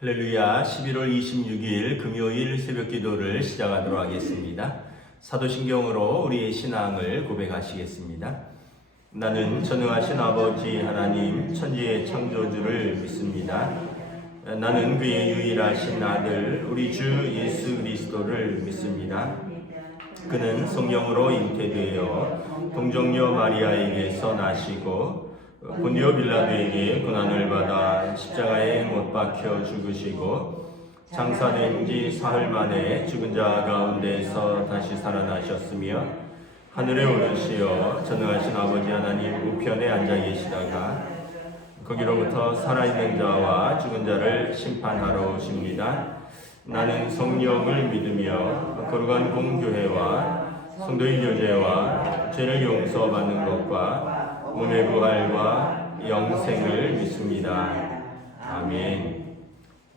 할렐루야. 11월 26일 금요일 새벽 기도를 시작하도록 하겠습니다. 사도신경으로 우리의 신앙을 고백하시겠습니다. 나는 전능하신 아버지 하나님 천지의 창조주를 믿습니다. 나는 그의 유일하신 아들 우리 주 예수 그리스도를 믿습니다. 그는 성령으로 잉태되어 동정녀 마리아에게서 나시고 본디오 빌라도에게 고난을 받아 십자가에 못 박혀 죽으시고 장사된 지 사흘 만에 죽은 자 가운데서 다시 살아나셨으며 하늘에 오르시어 전능하신 아버지 하나님 우편에 앉아 계시다가 거기로부터 살아있는 자와 죽은 자를 심판하러 오십니다. 나는 성령을 믿으며 거룩한 공교회와 성도의 교제와 죄를 용서받는 것과 몸의 부활과 영생을 믿습니다. 아멘.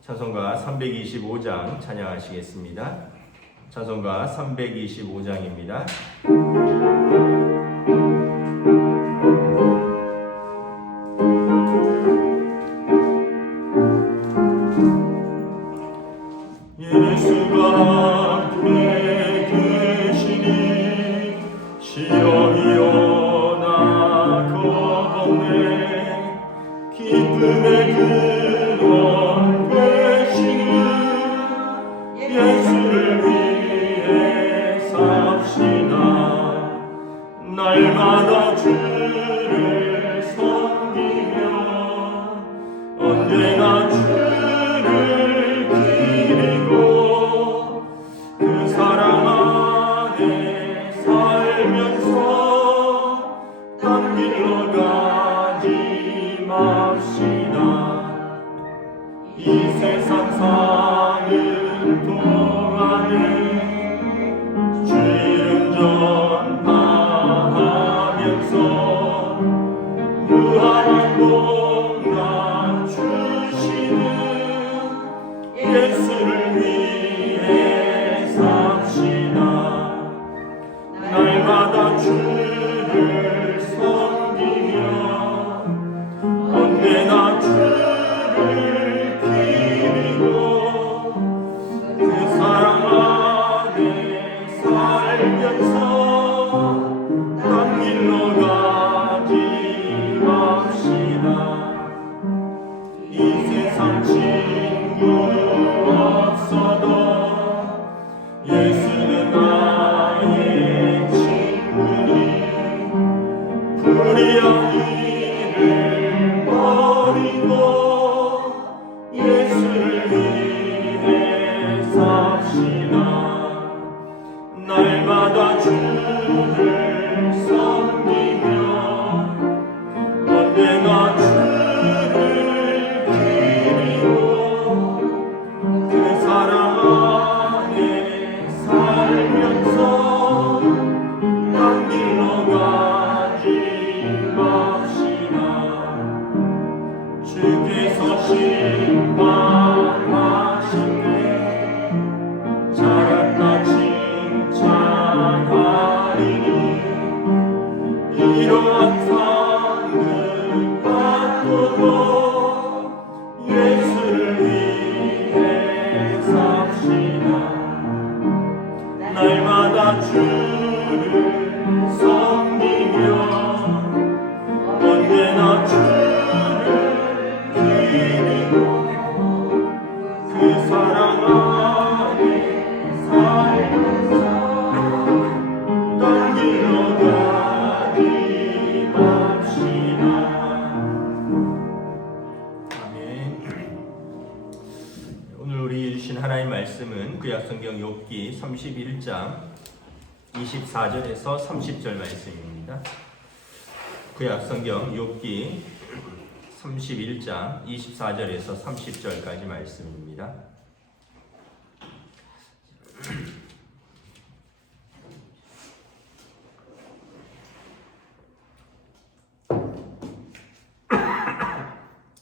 찬송가 325장 찬양하시겠습니다. 찬송가 325장입니다. 예수가 내 계시니 시험이요 기쁨의 근원 되시는 예수를 위해 삽시다. 날마다 주를 섬기며 언제나 주를 기리고 그 사랑 안에 살면서 딴 길로 가지 맙시다. 이 세상 사는 동안에 주 이름 전파하면서 무한한 공감 주시는 예수를 위해 삽시다. 날마다 주를 섬기며 언제나 주를 기리고 그 사랑 안에 살면서 딴 길로 가지 맙시다. 이 세상 친구 없어도 예수는 나의 친구니 불의한 일을 버리고 예수를 위해 삽시다. 날마다 주를 섬기며 언제나 주를 기리고 그 사랑 안에 살면서 딴 길로 가지 맙시다. 주께서 심판하시네 잘한다 칭찬하리니 이러한 상급 받도록 예수를 위해 삽시다. 날마다 주를 섬기며 언제나 주를 기리고 그 사랑 안에 살면서 딴 길로 가지 맙시다. 아멘. 오늘 우리 주신 하나님 말씀은 구약성경 욥기 31장 24절에서 30절 말씀입니다. 구약성경 욥기 31장 24절에서 30절까지 말씀입니다.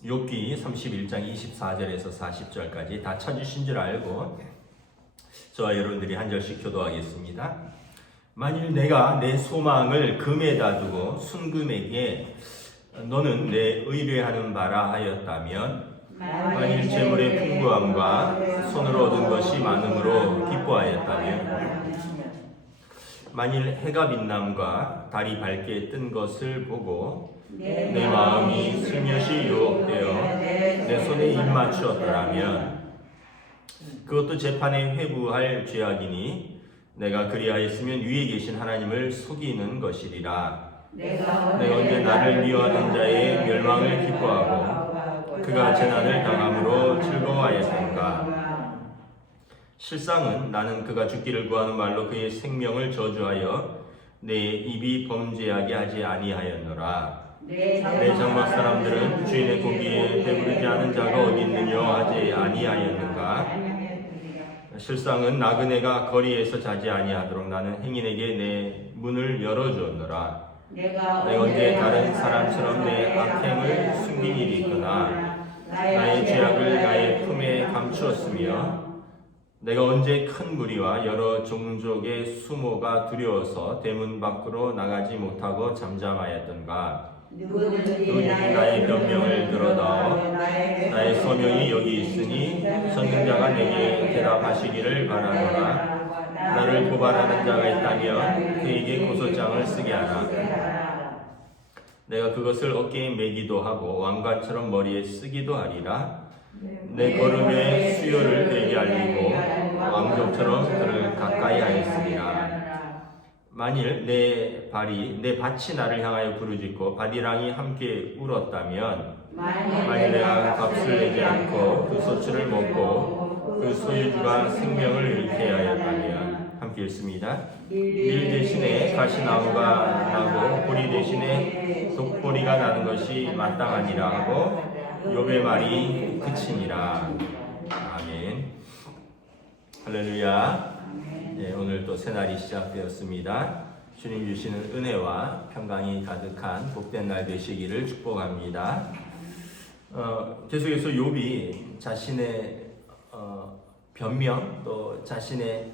욥기 31장 24절에서 40절까지 다 찾으신 줄 알고 저와 여러분들이 한 절씩 교도하겠습니다. 만일 내가 내 소망을 금에다 두고 순금에게 너는 내 의뢰하는 바라 하였다면 만일 재물의 풍부함과 손으로 얻은 것이 많음으로 기뻐하였다며 만일 해가 빛남과 달이 밝게 뜬 것을 보고 내 마음이 슬며시 유혹되어 내 손에 입 맞추었더라면 그것도 재판에 회부할 죄악이니 내가 그리하였으면 위에 계신 하나님을 속이는 것이리라. 내가 언제 나를 미워하는 자의 멸망을 기뻐하고 그가 재난을 당함으로 즐거워하였던가. 실상은 나는 그가 죽기를 구하는 말로 그의 생명을 저주하여 내 입이 범죄하게 하지 아니하였노라. 내 장막 사람들은 주인의 고기에 배부르지 않은 자가 어디 있느냐 하지 아니하였는가. 실상은 나그네가 거리에서 자지 아니하도록 나는 행인에게 내 문을 열어주었노라. 내가 언제 다른 사람처럼 내 악행을 숨긴 일이 있거나 나의 죄악을 나의 품에 감추었으며 내가 언제 큰 무리와 여러 종족의 수모가 두려워서 대문 밖으로 나가지 못하고 잠잠하였던가. 누구든지 나의 변명을 들어다오 나의 소명이 여기 있으니 선능자가 내게 대답하시기를 바라노라. 나를 고발하는 자가 있다면 그에게 고소장을 쓰게 하라. 내가 그것을 어깨에 매기도 하고 왕관처럼 머리에 쓰기도 하리라. 내 걸음의 수요를 그에게 알리고 왕족처럼 그를 가까이 하였으리라. 만일 내 밭이 나를 향하여 부르짖고 밭이랑이 함께 울었다면 만일 내가 값을 내지 않고 그 소출을 먹고 그 소유주가 생명을 잃게 하였다면 함께 읽습니다. 밀 대신에 가시나무가 나고 보리 대신에 독보리가 나는 것이 마땅하니라 하고 욥의 말이 그치니라. 아멘. 할렐루야. 네, 오늘 또 새날이 시작되었습니다. 주님 주시는 은혜와 평강이 가득한 복된 날 되시기를 축복합니다. 계속해서 욥이 자신의 변명 또 자신의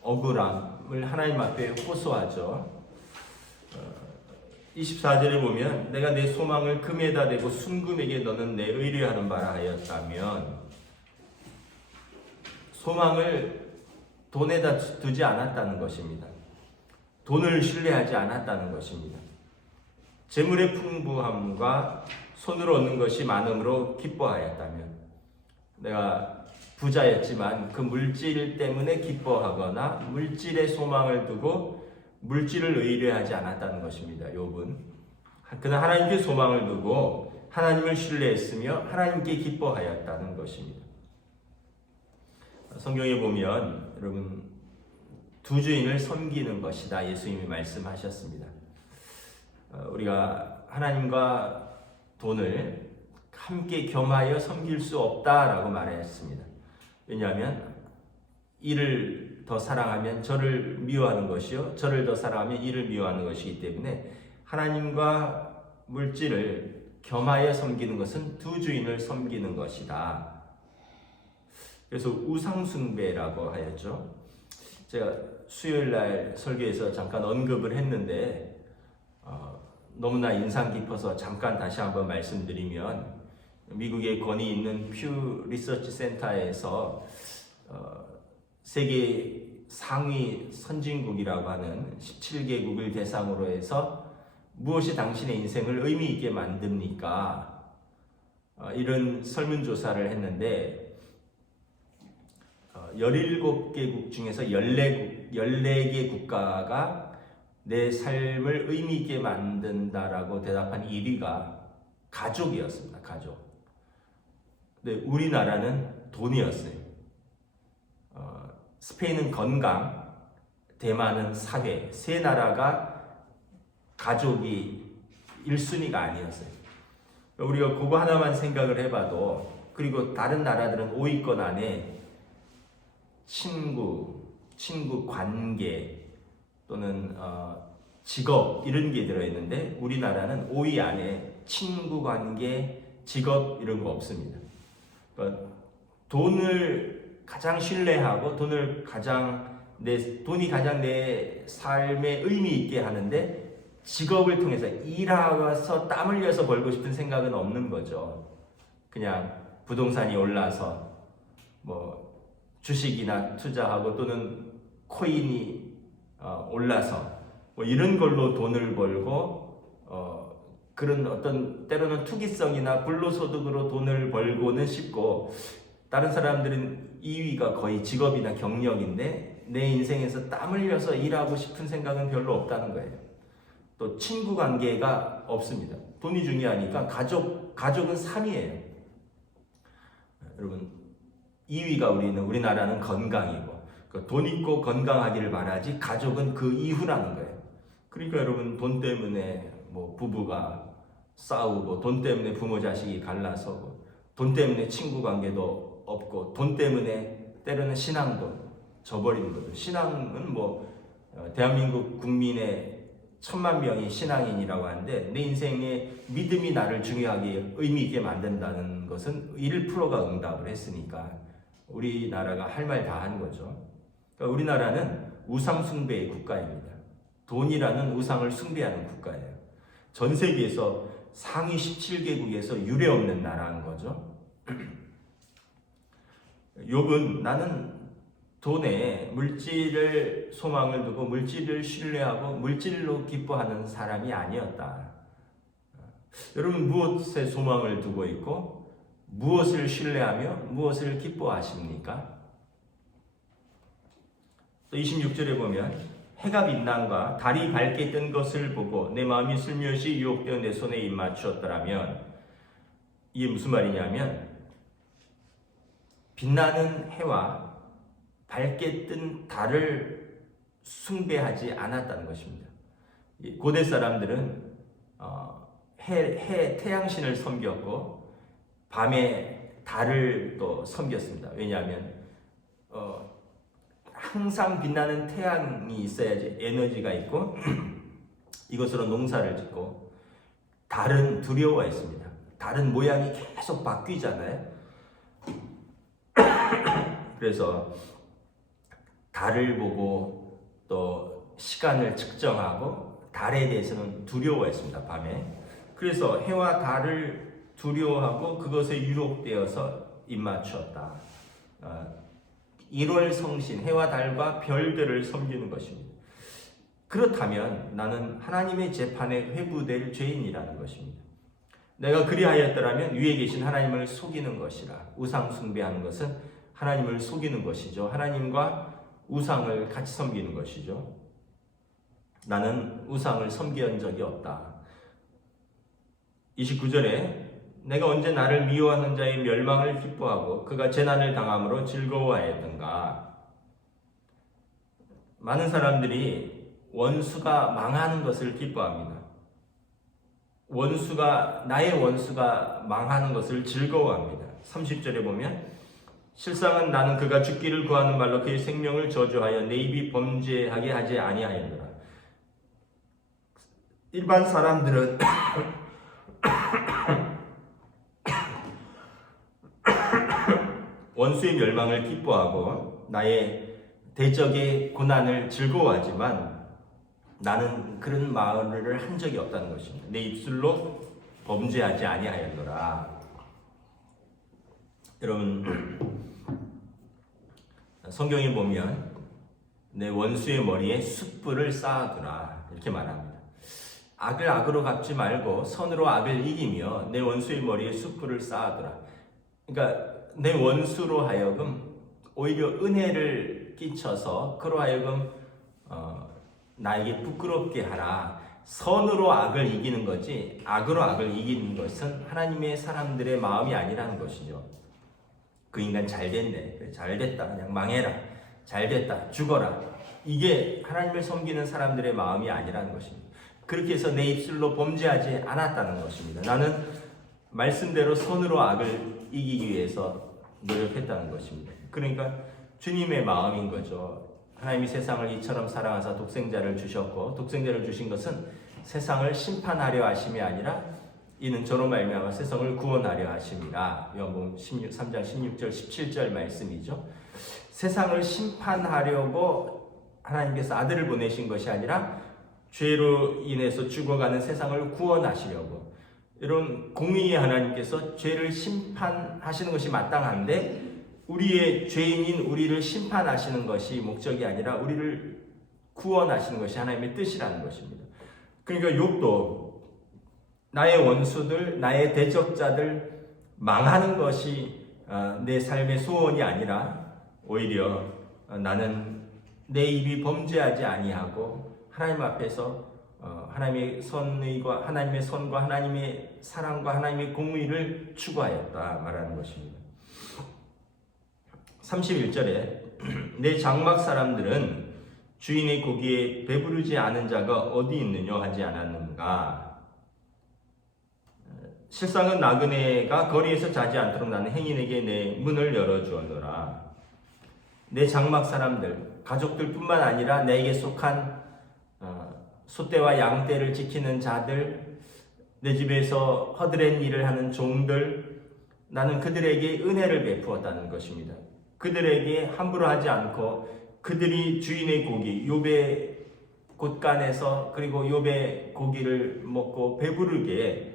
억울함을 하나님 앞에 호소하죠. 24절에 보면 내가 내 소망을 금에다 대고 순금에게 너는 내 의뢰하는 바라 하였다면 소망을 돈에다 두지 않았다는 것입니다. 돈을 신뢰하지 않았다는 것입니다. 재물의 풍부함과 손으로 얻는 것이 많음으로 기뻐하였다면 내가 부자였지만 그 물질 때문에 기뻐하거나 물질에 소망을 두고 물질을 의뢰하지 않았다는 것입니다. 욥은 그는 하나님께 소망을 두고 하나님을 신뢰했으며 하나님께 기뻐하였다는 것입니다. 성경에 보면 여러분 두 주인을 섬기는 것이다 예수님이 말씀하셨습니다. 우리가 하나님과 돈을 함께 겸하여 섬길 수 없다라고 말했습니다. 왜냐하면 이를 더 사랑하면 저를 미워하는 것이요 저를 더 사랑하면 이를 미워하는 것이기 때문에 하나님과 물질을 겸하여 섬기는 것은 두 주인을 섬기는 것이다. 그래서 우상숭배라고 하였죠. 제가 수요일날 설교에서 잠깐 언급을 했는데 너무나 인상 깊어서 잠깐 다시 한번 말씀드리면 미국의 권위 있는 퓨 리서치 센터에서 세계 상위 선진국이라고 하는 17개국을 대상으로 해서 무엇이 당신의 인생을 의미 있게 만듭니까? 이런 설문조사를 했는데 17개국 중에서 14개 국가가 내 삶을 의미 있게 만든다라고 대답한 1위가 가족이었습니다. 가족. 근데 우리나라는 돈이었어요. 스페인은 건강, 대만은 사회, 세 나라가 가족이 1순위가 아니었어요. 우리가 그거 하나만 생각을 해봐도 그리고 다른 나라들은 5위권 안에 친구 관계 또는 직업 이런 게 들어있는데 우리나라는 5위 안에 친구 관계, 직업 이런 거 없습니다. 그러니까 돈을 가장 신뢰하고 돈이 가장 내 삶에 의미 있게 하는데 직업을 통해서 일하면서 땀 흘려서 벌고 싶은 생각은 없는 거죠. 그냥 부동산이 올라서 뭐 주식이나 투자하고 또는 코인이 올라서 뭐 이런 걸로 돈을 벌고 그런 어떤 때로는 투기성이나 불로소득으로 돈을 벌고는 싶고, 다른 사람들은 2위가 거의 직업이나 경력인데 내 인생에서 땀 흘려서 일하고 싶은 생각은 별로 없다는 거예요. 또 친구 관계가 없습니다. 돈이 중요하니까 가족은 3위예요. 여러분 2위가 우리나라는 건강이고, 돈 있고 건강하기를 바라지 가족은 그 이후라는 거예요. 그러니까 여러분 돈 때문에 뭐 부부가 싸우고, 돈 때문에 부모 자식이 갈라서고, 돈 때문에 친구 관계도 없고, 돈 때문에 때로는 신앙도 저버리는 거죠. 신앙은 뭐 대한민국 국민의 1,000만 명이 신앙인이라고 하는데, 내 인생에 믿음이 나를 중요하게 의미 있게 만든다는 것은 1%가 응답을 했으니까 우리나라가 할 말 다 한 거죠. 그러니까 우리나라는 우상 숭배의 국가입니다. 돈이라는 우상을 숭배하는 국가예요. 전 세계에서 상위 17개국에서 유례 없는 나라인 거죠. 욥은 나는 돈에 물질을 소망을 두고 물질을 신뢰하고 물질로 기뻐하는 사람이 아니었다. 여러분 무엇에 소망을 두고 있고 무엇을 신뢰하며 무엇을 기뻐하십니까? 또 26절에 보면 해가 빛남과 달이 밝게 뜬 것을 보고 내 마음이 슬며시 유혹되어 내 손에 입맞추었더라면, 이게 무슨 말이냐면 빛나는 해와 밝게 뜬 달을 숭배하지 않았다는 것입니다. 고대 사람들은 태양신을 섬겼고 밤에 달을 또 섬겼습니다. 왜냐하면 항상 빛나는 태양이 있어야지 에너지가 있고 이것으로 농사를 짓고, 달은 두려워했습니다. 달은 모양이 계속 바뀌잖아요. 그래서 달을 보고 또 시간을 측정하고 달에 대해서는 두려워했습니다. 밤에. 그래서 해와 달을 두려워하고 그것에 유혹되어서 입맞추었다. 1월 성신, 해와 달과 별들을 섬기는 것입니다. 그렇다면 나는 하나님의 재판에 회부될 죄인이라는 것입니다. 내가 그리하였더라면 위에 계신 하나님을 속이는 것이라. 우상 숭배하는 것은 하나님을 속이는 것이죠. 하나님과 우상을 같이 섬기는 것이죠. 나는 우상을 섬긴 적이 없다. 29절에 내가 언제 나를 미워하는 자의 멸망을 기뻐하고 그가 재난을 당함으로 즐거워하였던가. 많은 사람들이 원수가 망하는 것을 기뻐합니다. 나의 원수가 망하는 것을 즐거워합니다. 30절에 보면 실상은 나는 그가 죽기를 구하는 말로 그의 생명을 저주하여 내 입이 범죄하게 하지 아니하였노라. 일반 사람들은 원수의 멸망을 기뻐하고 나의 대적의 고난을 즐거워하지만 나는 그런 말을 한 적이 없다는 것입니다. 내 입술로 범죄하지 아니하였노라. 여러분 성경에 보면 내 원수의 머리에 숯불을 쌓아두라 이렇게 말합니다. 악을 악으로 갚지 말고 선으로 악을 이기며 내 원수의 머리에 숯불을 쌓아두라. 그러니까 내 원수로 하여금 오히려 은혜를 끼쳐서 그로 하여금 나에게 부끄럽게 하라. 선으로 악을 이기는 거지 악으로 악을 이기는 것은 하나님의 사람들의 마음이 아니라는 것이죠. 그 인간 잘 됐네, 잘 됐다, 그냥 망해라, 잘 됐다, 죽어라. 이게 하나님을 섬기는 사람들의 마음이 아니라는 것입니다. 그렇게 해서 내 입술로 범죄하지 않았다는 것입니다. 나는 말씀대로 선으로 악을 이기기 위해서 노력했다는 것입니다. 그러니까 주님의 마음인 거죠. 하나님이 세상을 이처럼 사랑하사 독생자를 주셨고, 독생자를 주신 것은 세상을 심판하려 하심이 아니라 이는 저로 말미암아 세상을 구원하려 하심이라. 요한복음 3장 16절 17절 말씀이죠. 세상을 심판하려고 하나님께서 아들을 보내신 것이 아니라 죄로 인해서 죽어가는 세상을 구원하시려고, 이런 공의의 하나님께서 죄를 심판하시는 것이 마땅한데 우리의 죄인인 우리를 심판하시는 것이 목적이 아니라 우리를 구원하시는 것이 하나님의 뜻이라는 것입니다. 그러니까 욥도 나의 원수들, 나의 대적자들 망하는 것이 내 삶의 소원이 아니라 오히려 나는 내 입이 범죄하지 아니하고 하나님 앞에서 하나님의 선의과 하나님의 선과 하나님의 사랑과 하나님의 공의를 추구하였다 말하는 것입니다. 31절에 내 장막 사람들은 주인의 고기에 배부르지 않은 자가 어디 있느냐 하지 않았는가. 실상은 나그네가 거리에서 자지 않도록 나는 행인에게 내 문을 열어주었노라. 내 장막 사람들, 가족들뿐만 아니라 내게 속한 소떼와 양떼를 지키는 자들, 내 집에서 허드렛 일을 하는 종들, 나는 그들에게 은혜를 베푸었다는 것입니다. 그들에게 함부로 하지 않고 그들이 주인의 고기, 욥의 곳간에서 그리고 욥의 고기를 먹고 배부르게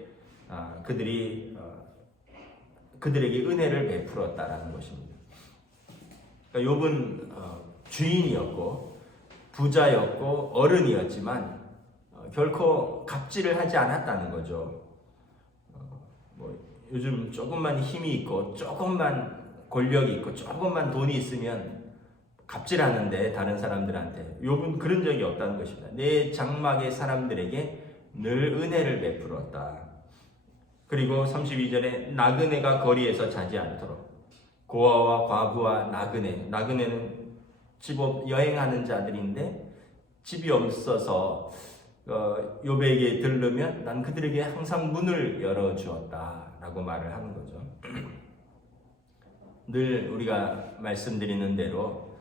그들에게 은혜를 베풀었다라는 것입니다. 그러니까 욥은 주인이었고 부자였고 어른이었지만 결코 갑질을 하지 않았다는 거죠. 요즘 조금만 힘이 있고 조금만 권력이 있고 조금만 돈이 있으면 갑질하는데 다른 사람들한테 욥은 그런 적이 없다는 것입니다. 내 장막의 사람들에게 늘 은혜를 베풀었다. 그리고 32절에 나그네가 거리에서 자지 않도록 고아와 과부와 나그네는 집업 여행하는 자들인데 집이 없어서 욥에게 들르면 난 그들에게 항상 문을 열어주었다라고 말을 하는 거죠. 늘 우리가 말씀드리는 대로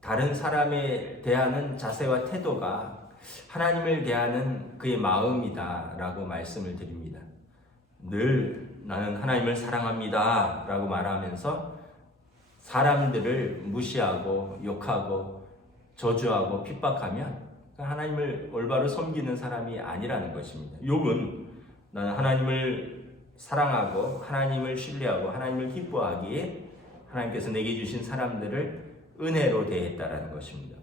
다른 사람에 대하는 자세와 태도가 하나님을 대하는 그의 마음이다라고 말씀을 드립니다. 늘 나는 하나님을 사랑합니다 라고 말하면서 사람들을 무시하고 욕하고 저주하고 핍박하면 하나님을 올바로 섬기는 사람이 아니라는 것입니다. 욥은 나는 하나님을 사랑하고 하나님을 신뢰하고 하나님을 기뻐하기에 하나님께서 내게 주신 사람들을 은혜로 대했다라는 것입니다.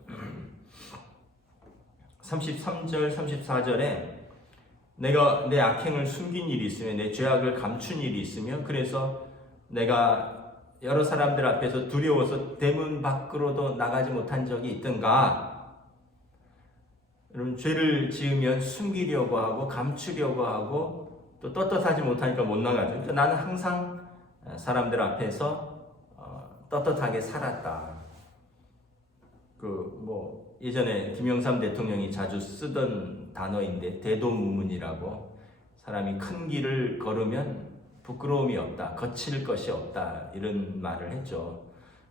33절 34절에 내가 내 악행을 숨긴 일이 있으며 내 죄악을 감춘 일이 있으며 그래서 내가 여러 사람들 앞에서 두려워서 대문 밖으로도 나가지 못한 적이 있던가. 여러분, 죄를 지으면 숨기려고 하고 감추려고 하고 또 떳떳하지 못하니까 못 나가죠. 그러니까 나는 항상 사람들 앞에서 떳떳하게 살았다. 예전에 김영삼 대통령이 자주 쓰던 단어인데 대도무문이라고, 사람이 큰 길을 걸으면 부끄러움이 없다, 거칠 것이 없다, 이런 말을 했죠.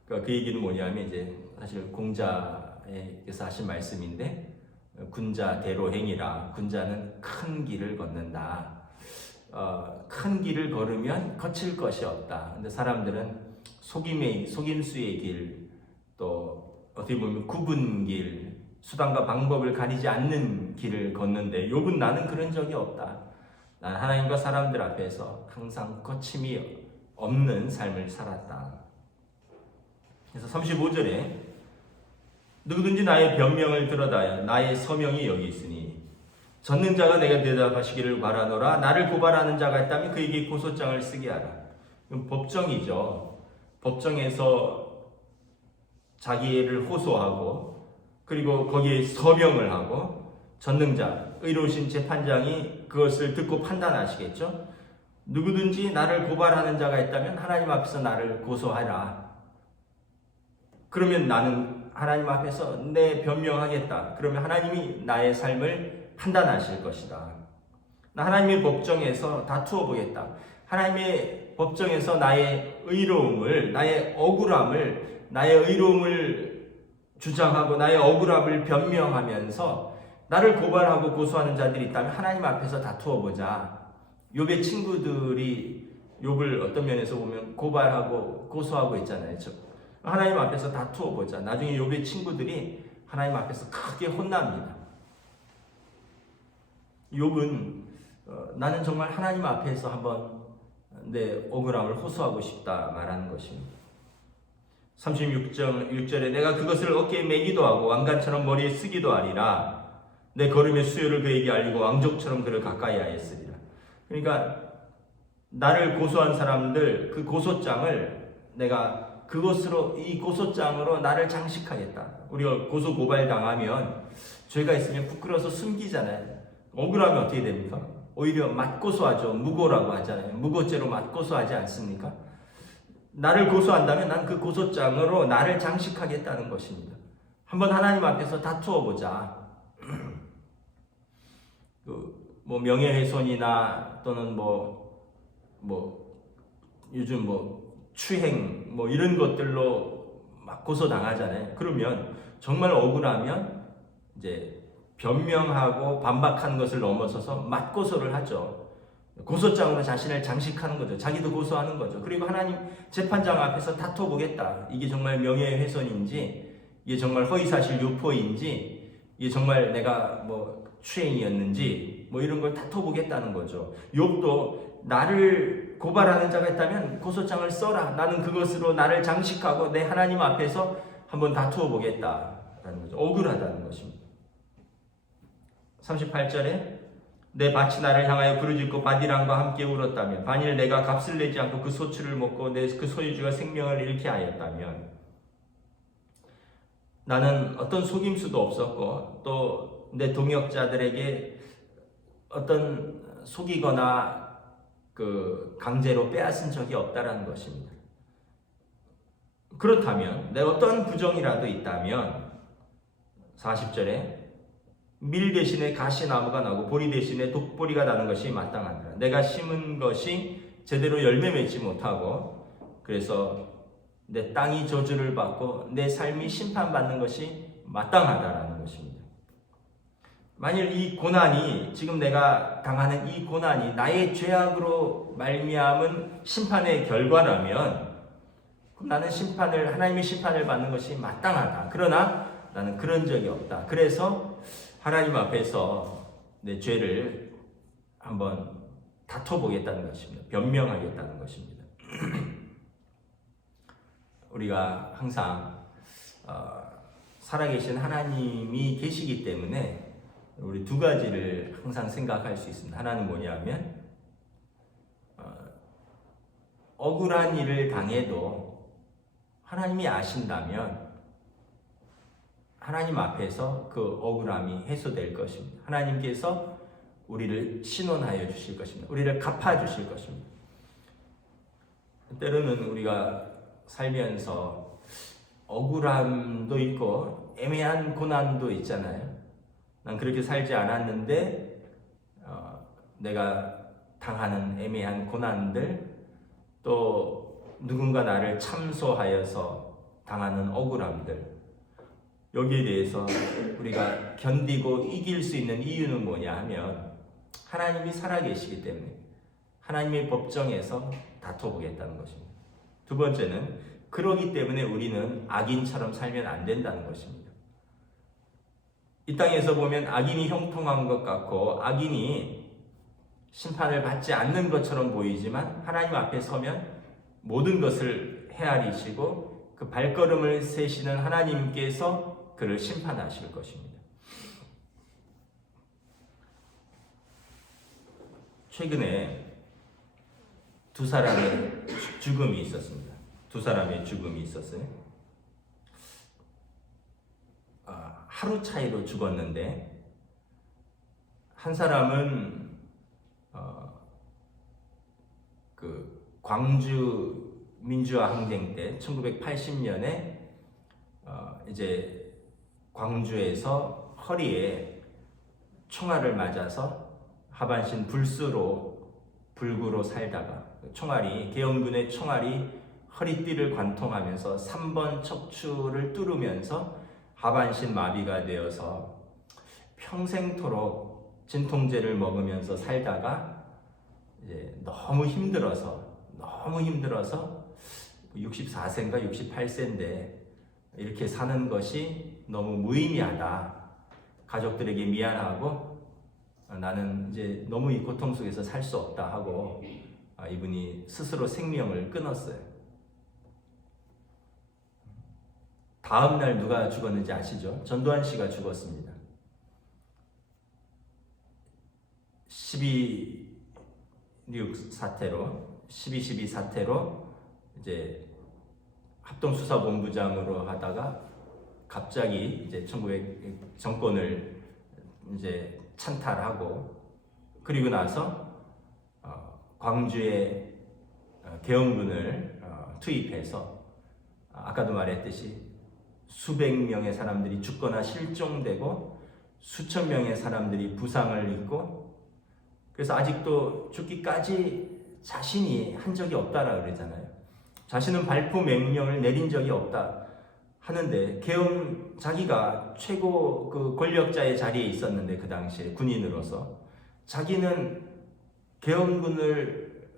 그러니까 그 얘기는 뭐냐면 이제 사실 공자에서 하신 말씀인데, 군자 대로행이라, 군자는 큰 길을 걷는다. 큰 길을 걸으면 거칠 것이 없다. 근데 사람들은 속임수의 길, 또 어떻게 보면 굽은 길, 수단과 방법을 가리지 않는 길을 걷는데, 욥은 나는 그런 적이 없다. 난 하나님과 사람들 앞에서 항상 거침이 없는 삶을 살았다. 그래서 35절에 누구든지 나의 변명을 들어다야 나의 서명이 여기 있으니 젖는 자가 내가 대답하시기를 바라노라. 나를 고발하는 자가 있다면 그에게 고소장을 쓰게 하라. 이건 법정이죠. 법정에서 자기를 호소하고 그리고 거기에 서명을 하고 전능자, 의로우신 재판장이 그것을 듣고 판단하시겠죠. 누구든지 나를 고발하는 자가 있다면 하나님 앞에서 나를 고소하라. 그러면 나는 하나님 앞에서 내 변명하겠다. 그러면 하나님이 나의 삶을 판단하실 것이다. 나 하나님의 법정에서 다투어 보겠다. 하나님의 법정에서 나의 의로움을, 나의 억울함을, 나의 의로움을 주장하고 나의 억울함을 변명하면서 나를 고발하고 고소하는 자들이 있다면 하나님 앞에서 다투어 보자. 욥의 친구들이 욥을 어떤 면에서 보면 고발하고 고소하고 있잖아요. 하나님 앞에서 다투어 보자. 나중에 욥의 친구들이 하나님 앞에서 크게 혼납니다. 욥은 나는 정말 하나님 앞에서 한번 내 억울함을 호소하고 싶다 말하는 것입니다. 36절에 내가 그것을 어깨에 매기도 하고 왕관처럼 머리에 쓰기도 하리라. 내 걸음의 수요를 그에게 알리고 왕족처럼 그를 가까이 하였으리라. 그러니까 나를 고소한 사람들 그 고소장을 내가 그것으로 이 고소장으로 나를 장식하겠다. 우리가 고소 고발 당하면 죄가 있으면 부끄러워서 숨기잖아요. 억울하면 어떻게 됩니까? 오히려 맞고소하죠. 무고라고 하잖아요. 무고죄로 맞고소하지 않습니까? 나를 고소한다면 난 그 고소장으로 나를 장식하겠다는 것입니다. 한번 하나님 앞에서 다투어 보자. 뭐 명예훼손이나 또는 요즘 추행 이런 것들로 막 고소당하잖아요. 그러면 정말 억울하면 이제 변명하고 반박하는 것을 넘어서서 맞고소를 하죠. 고소장으로 자신을 장식하는 거죠. 자기도 고소하는 거죠. 그리고 하나님 재판장 앞에서 다퉈 보겠다. 이게 정말 명예훼손인지, 이게 정말 허위사실 유포인지, 이게 정말 내가 추행이었는지 이런 걸 다퉈 보겠다는 거죠. 욥도 나를 고발하는 자가 있다면 고소장을 써라. 나는 그것으로 나를 장식하고 내 하나님 앞에서 한번 다투어 보겠다라는 거죠. 억울하다는 것입니다. 38절에 내 밭이 나를 향하여 부르짖고 바디랑과 함께 울었다면, 만일 내가 값을 내지 않고 그 소출을 먹고 내 그 소유주가 생명을 잃게 하였다면, 나는 어떤 속임수도 없었고 또 내 동역자들에게 어떤 속이거나 강제로 빼앗은 적이 없다라는 것입니다. 그렇다면 내가 어떤 부정이라도 있다면 40절에 밀 대신에 가시나무가 나고 보리 대신에 독보리가 나는 것이 마땅하니라. 내가 심은 것이 제대로 열매 맺지 못하고 그래서 내 땅이 저주를 받고 내 삶이 심판받는 것이 마땅하다라는 것입니다. 만일 이 고난이, 지금 내가 당하는 이 고난이 나의 죄악으로 말미암은 심판의 결과라면 그럼 나는 하나님의 심판을 받는 것이 마땅하다. 그러나 나는 그런 적이 없다. 그래서 하나님 앞에서 내 죄를 한번 다퉈보겠다는 것입니다. 변명하겠다는 것입니다. 우리가 항상 살아계신 하나님이 계시기 때문에 우리 두 가지를 항상 생각할 수 있습니다. 하나는 뭐냐면 억울한 일을 당해도 하나님이 아신다면 하나님 앞에서 그 억울함이 해소될 것입니다. 하나님께서 우리를 신원하여 주실 것입니다. 우리를 갚아 주실 것입니다. 때로는 우리가 살면서 억울함도 있고 애매한 고난도 있잖아요. 난 그렇게 살지 않았는데 내가 당하는 애매한 고난들, 또 누군가 나를 참소하여서 당하는 억울함들, 여기에 대해서 우리가 견디고 이길 수 있는 이유는 뭐냐 하면 하나님이 살아계시기 때문에 하나님의 법정에서 다퉈보겠다는 것입니다. 두 번째는 그러기 때문에 우리는 악인처럼 살면 안 된다는 것입니다. 이 땅에서 보면 악인이 형통한 것 같고 악인이 심판을 받지 않는 것처럼 보이지만 하나님 앞에 서면 모든 것을 헤아리시고 그 발걸음을 세시는 하나님께서 그를 심판하실 것입니다. 최근에 두 사람의 죽음이 있었습니다. 두 사람의 죽음이 있었어요. 하루 차이로 죽었는데 한 사람은 광주 민주화 항쟁 때 1980년에 이제 광주에서 허리에 총알을 맞아서 하반신 불구로 살다가 계엄군의 총알이 허리띠를 관통하면서 3번 척추를 뚫으면서 하반신 마비가 되어서 평생토록 진통제를 먹으면서 살다가 이제 너무 힘들어서 64세인가 68세인데 이렇게 사는 것이 너무 무의미하다. 가족들에게 미안하고 나는 이제 너무 이 고통 속에서 살 수 없다 하고 이분이 스스로 생명을 끊었어요. 다음 날 누가 죽었는지 아시죠? 전두환 씨가 죽었습니다. 12.6 사태로 12.12 사태로 이제 합동수사본부장으로 하다가 갑자기 이제 1900 정권을 이제 찬탈하고 그리고 나서 광주에 계엄군을 투입해서 아까도 말했듯이 수백 명의 사람들이 죽거나 실종되고 수천 명의 사람들이 부상을 입고 그래서 아직도 죽기까지 자신이 한 적이 없다라고 그러잖아요. 자신은 발포 명령을 내린 적이 없다 하는데 자기가 최고 그 권력자의 자리에 있었는데 그 당시에 군인으로서 자기는 계엄군을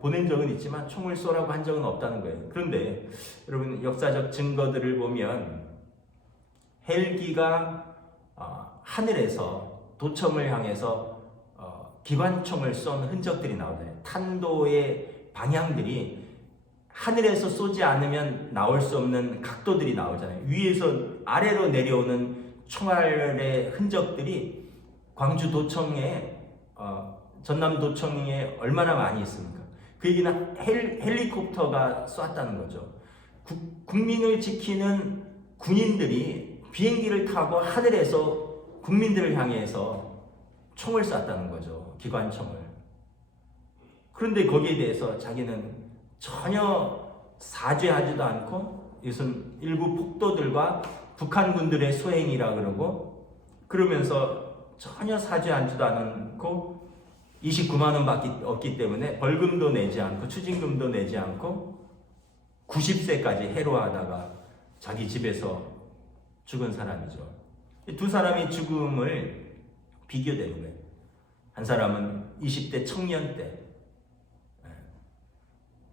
보낸 적은 있지만 총을 쏘라고 한 적은 없다는 거예요. 그런데 여러분 역사적 증거들을 보면 헬기가 하늘에서 도청을 향해서 기관총을 쏜 흔적들이 나오잖아요. 탄도의 방향들이 하늘에서 쏘지 않으면 나올 수 없는 각도들이 나오잖아요. 위에서 아래로 내려오는 총알의 흔적들이 광주 도청에 전남 도청에 얼마나 많이 있습니까? 그 얘기는 헬리콥터가 쐈다는 거죠. 국민을 지키는 군인들이 비행기를 타고 하늘에서 국민들을 향해서 총을 쐈다는 거죠. 기관총을. 그런데 거기에 대해서 자기는 전혀 사죄하지도 않고 이것은 일부 폭도들과 북한군들의 소행이라 그러고 그러면서 전혀 사죄하지도 않고 29만 원밖에 없기 때문에 벌금도 내지 않고 추징금도 내지 않고 90세까지 해로하다가 자기 집에서 죽은 사람이죠. 이 두 사람의 죽음을 비교되는 거예요. 한 사람은 20대 청년 때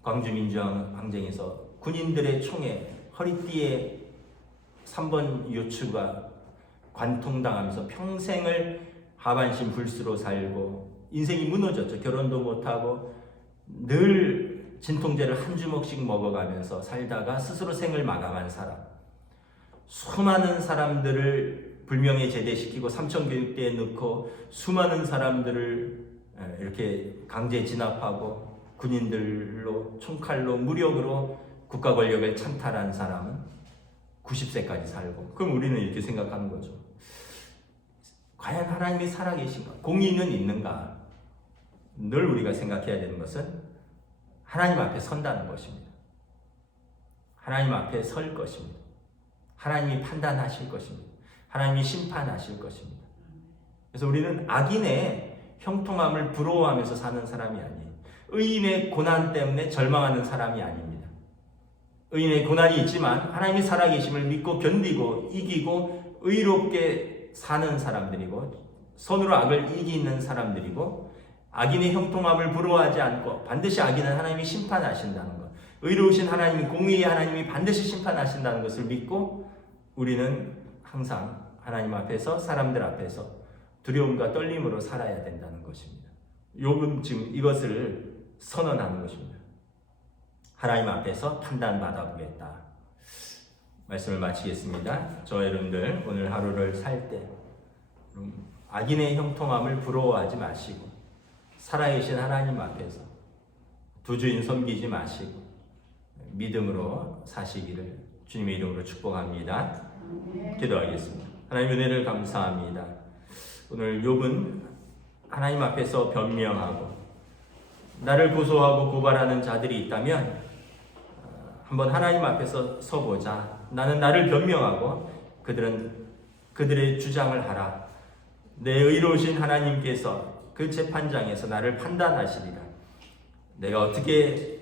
광주민주항쟁에서 군인들의 총에 허리띠에 3번 요추가 관통당하면서 평생을 하반신 불수로 살고 인생이 무너졌죠. 결혼도 못하고 늘 진통제를 한 주먹씩 먹어가면서 살다가 스스로 생을 마감한 사람. 수많은 사람들을 불명예 제대시키고 삼천교육대에 넣고 수많은 사람들을 이렇게 강제 진압하고 군인들로 총칼로 무력으로 국가 권력을 찬탈한 사람은 90세까지 살고 그럼 우리는 이렇게 생각하는 거죠. 과연 하나님이 살아계신가? 공의는 있는가? 늘 우리가 생각해야 되는 것은 하나님 앞에 선다는 것입니다. 하나님 앞에 설 것입니다. 하나님이 판단하실 것입니다. 하나님이 심판하실 것입니다. 그래서 우리는 악인의 형통함을 부러워하면서 사는 사람이 아니에요. 의인의 고난 때문에 절망하는 사람이 아닙니다. 의인의 고난이 있지만 하나님이 살아계심을 믿고 견디고 이기고 의롭게 사는 사람들이고 선으로 악을 이기는 사람들이고 악인의 형통함을 부러워하지 않고 반드시 악인은 하나님이 심판하신다는 것, 의로우신 하나님, 공의의 하나님이 반드시 심판하신다는 것을 믿고 우리는 항상 하나님 앞에서 사람들 앞에서 두려움과 떨림으로 살아야 된다는 것입니다. 욥은 지금 이것을 선언하는 것입니다. 하나님 앞에서 판단받아 보겠다. 말씀을 마치겠습니다. 저 여러분들 오늘 하루를 살 때 악인의 형통함을 부러워하지 마시고 살아계신 하나님 앞에서 두 주인 섬기지 마시고 믿음으로 사시기를 주님의 이름으로 축복합니다. 기도하겠습니다. 하나님 은혜를 감사합니다. 오늘 욥은 하나님 앞에서 변명하고 나를 고소하고 고발하는 자들이 있다면 한번 하나님 앞에서 서보자. 나는 나를 변명하고 그들은 그들의 주장을 하라. 내 의로우신 하나님께서 그 재판장에서 나를 판단하시리라. 내가 어떻게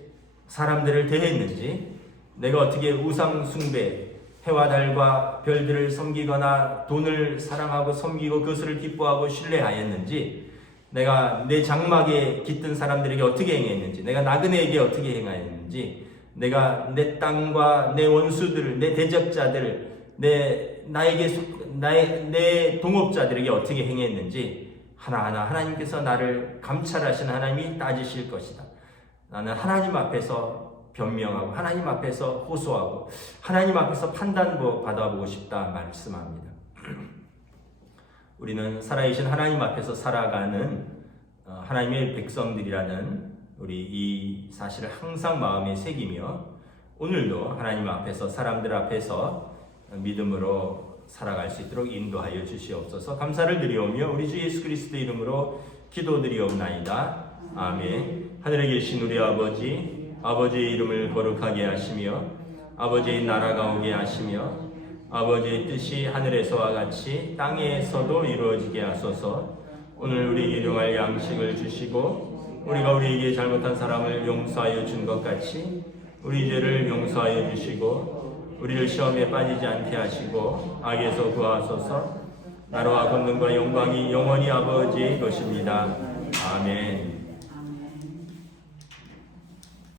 사람들을 대했는지, 내가 어떻게 우상 숭배, 해와 달과 별들을 섬기거나 돈을 사랑하고 섬기고 그것을 기뻐하고 신뢰하였는지, 내가 내 장막에 깃든 사람들에게 어떻게 행했는지, 내가 나그네에게 어떻게 행하였는지, 내가 내 땅과 내 원수들, 내 대적자들, 내 동업자들에게 어떻게 행했는지 하나하나 하나님께서 나를 감찰하신 하나님이 따지실 것이다. 나는 하나님 앞에서 변명하고 하나님 앞에서 호소하고 하나님 앞에서 판단 받아보고 싶다 말씀합니다. 우리는 살아계신 하나님 앞에서 살아가는 하나님의 백성들이라는 우리 이 사실을 항상 마음에 새기며 오늘도 하나님 앞에서 사람들 앞에서 믿음으로 살아갈 수 있도록 인도하여 주시옵소서. 감사를 드리오며 우리 주 예수 그리스도 이름으로 기도드리옵나이다. 아멘. 하늘에 계신 우리 아버지의 이름을 거룩하게 하시며 아버지의 나라가 오게 하시며 아버지의 뜻이 하늘에서와 같이 땅에서도 이루어지게 하소서. 오늘 우리에게 일용할 양식을 주시고 우리가 우리에게 잘못한 사람을 용서하여 준 것 같이 우리 죄를 용서하여 주시고 우리를 시험에 빠지지 않게 하시고 악에서 구하소서. 나라와 권능과 영광이 영원히 아버지의 것입니다. 아멘.